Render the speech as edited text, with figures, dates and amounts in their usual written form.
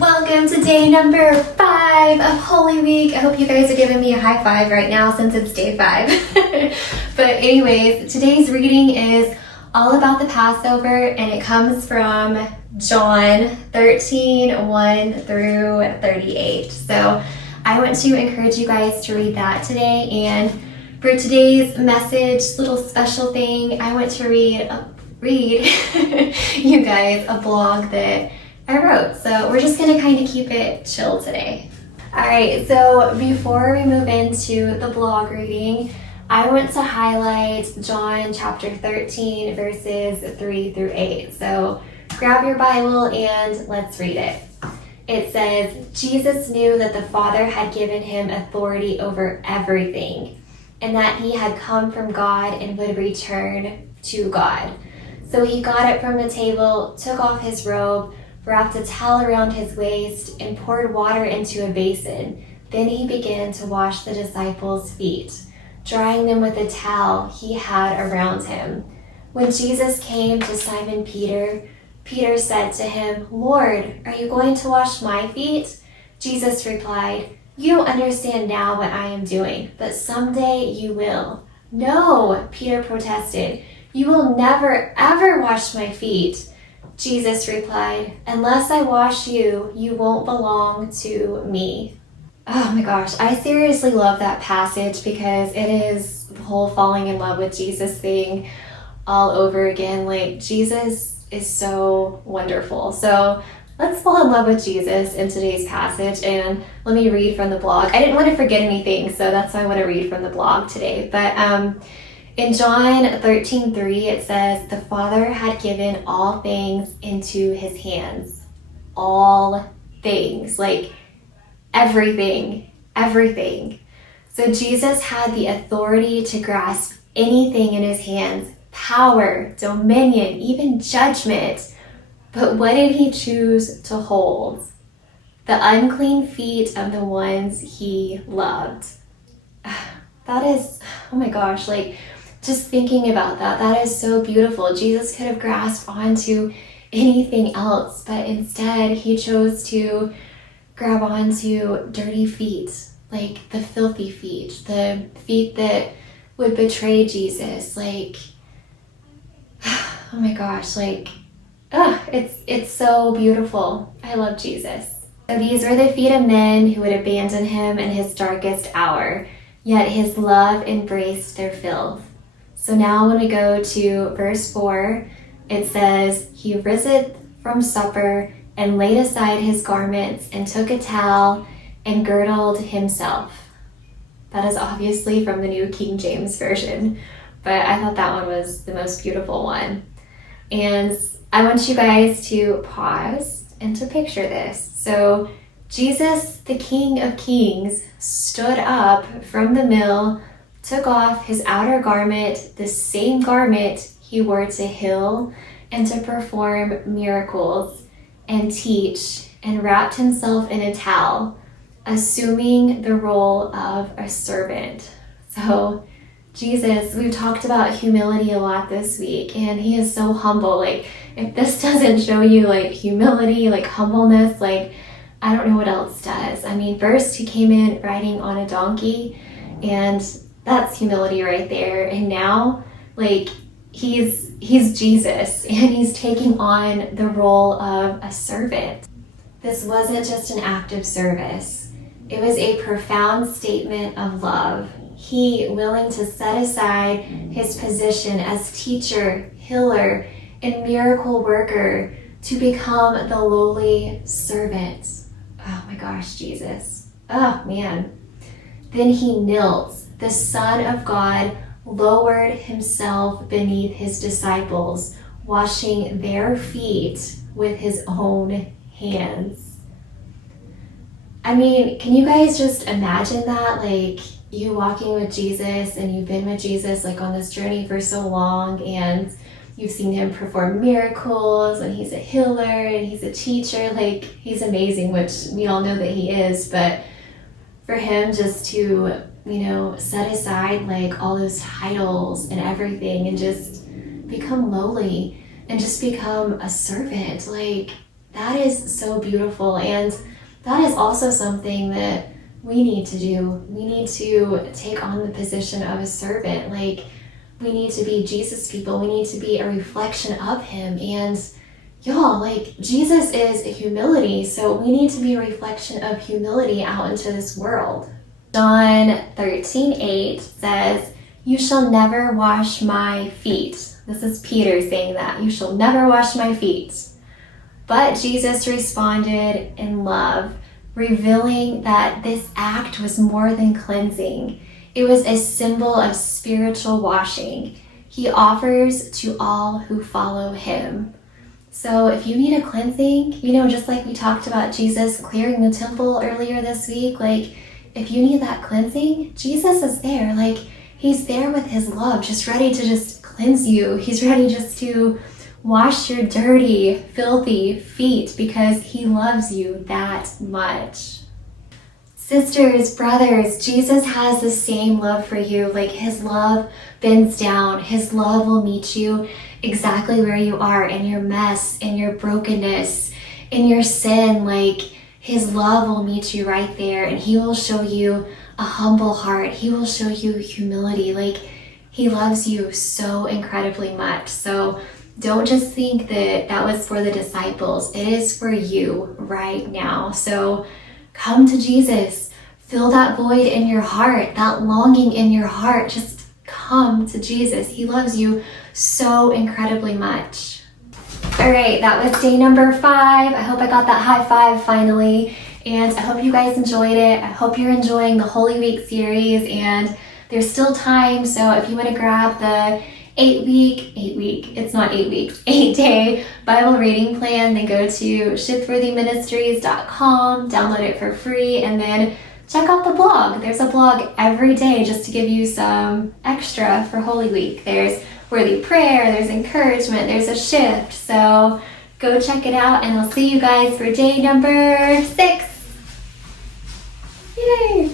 Welcome to day number 5 of Holy Week. I hope you guys are giving me a high five right now since it's day 5. But anyways, today's reading is all about the Passover, and it comes from John 13, 1 through 38. So I want to encourage you guys to read that today. And for today's message, little special thing, I want to read you guys a blog that I wrote. So we're just going to kind of keep it chill today. Alright, so before we move into the blog reading, I want to highlight John chapter 13 verses 3 through 8. So grab your Bible and let's read it. It says, Jesus knew that the Father had given him authority over everything, and that he had come from God and would return to God. So he got up from the table, took off his robe, wrapped a towel around his waist, and poured water into a basin. Then he began to wash the disciples' feet, drying them with a towel he had around him. When Jesus came to Simon Peter, Peter said to him, "Lord, are you going to wash my feet?" Jesus replied, "You don't understand now what I am doing, but someday you will." "No," Peter protested. "You will never, ever wash my feet." Jesus replied, "Unless I wash you, you won't belong to me." Oh my gosh, I seriously love that passage because it is the whole falling in love with Jesus thing all over again. Like, Jesus is so wonderful. So let's fall in love with Jesus in today's passage, and let me read from the blog. I didn't want to forget anything, so that's why I want to read from the blog today. But in John 13:3, it says, "The Father had given all things into his hands." All things, like everything. So Jesus had the authority to grasp anything in his hands, power, dominion, even judgment. But what did he choose to hold? The unclean feet of the ones he loved. That is, oh my gosh, like, just thinking about that is so beautiful. Jesus could have grasped onto anything else, but instead he chose to grab onto dirty feet, like the filthy feet, the feet that would betray Jesus. Like, oh my gosh, like, it's so beautiful. I love Jesus. So these were the feet of men who would abandon him in his darkest hour, yet his love embraced their filth. So now when we go to verse 4, it says, "He riseth from supper and laid aside his garments and took a towel and girdled himself." That is obviously from the New King James Version, but I thought that one was the most beautiful one. And I want you guys to pause and to picture this. So Jesus, the King of Kings, stood up from the meal, took off his outer garment, the same garment he wore to heal and to perform miracles and teach, and wrapped himself in a towel, assuming the role of a servant. So Jesus, we've talked about humility a lot this week, and he is so humble. Like, if this doesn't show you like humility, like humbleness, like, I don't know what else does. I mean, first he came in riding on a donkey, and that's humility right there. And now, like, he's Jesus, and he's taking on the role of a servant. This wasn't just an act of service. It was a profound statement of love. He willing to set aside his position as teacher, healer, and miracle worker to become the lowly servant. Oh my gosh, Jesus. Oh man. Then he knelt. The Son of God lowered himself beneath his disciples, washing their feet with his own hands. I mean, can you guys just imagine that? Like, you walking with Jesus, and you've been with Jesus like on this journey for so long, and you've seen him perform miracles, and he's a healer, and he's a teacher. Like, he's amazing, which we all know that he is, but for him just to, set aside like all those titles and everything and just become lowly and just become a servant. Like, that is so beautiful. And that is also something that we need to do. We need to take on the position of a servant. Like, we need to be Jesus people. We need to be a reflection of him. And y'all, like, Jesus is humility, so we need to be a reflection of humility out into this world. John 13:8 says, "You shall never wash my feet." This is Peter saying that. "You shall never wash my feet." But Jesus responded in love, revealing that this act was more than cleansing. It was a symbol of spiritual washing. He offers to all who follow him. So if you need a cleansing, just like we talked about Jesus clearing the temple earlier this week, like, if you need that cleansing, Jesus is there. Like, he's there with his love, just ready to just cleanse you. He's ready just to wash your dirty, filthy feet because he loves you that much. Sisters, brothers, Jesus has the same love for you. Like, his love bends down. His love will meet you exactly where you are, in your mess, in your brokenness, in your sin. Like, his love will meet you right there, and he will show you a humble heart. He will show you humility. Like, he loves you so incredibly much. So don't just think that that was for the disciples. It is for you right now. So come to Jesus. Fill that void in your heart, that longing in your heart. Just come to Jesus. He loves you so incredibly much. All right, that was day number 5. I hope I got that high five finally. And I hope you guys enjoyed it. I hope you're enjoying the Holy Week series. And there's still time. So if you want to grab the 8-day Bible reading plan, then go to shiftworthyministries.com, download it for free, and then check out the blog. There's a blog every day just to give you some extra for Holy Week. There's Worthy Prayer, there's encouragement, there's a shift. So go check it out, and I'll see you guys for day number 6. Yay!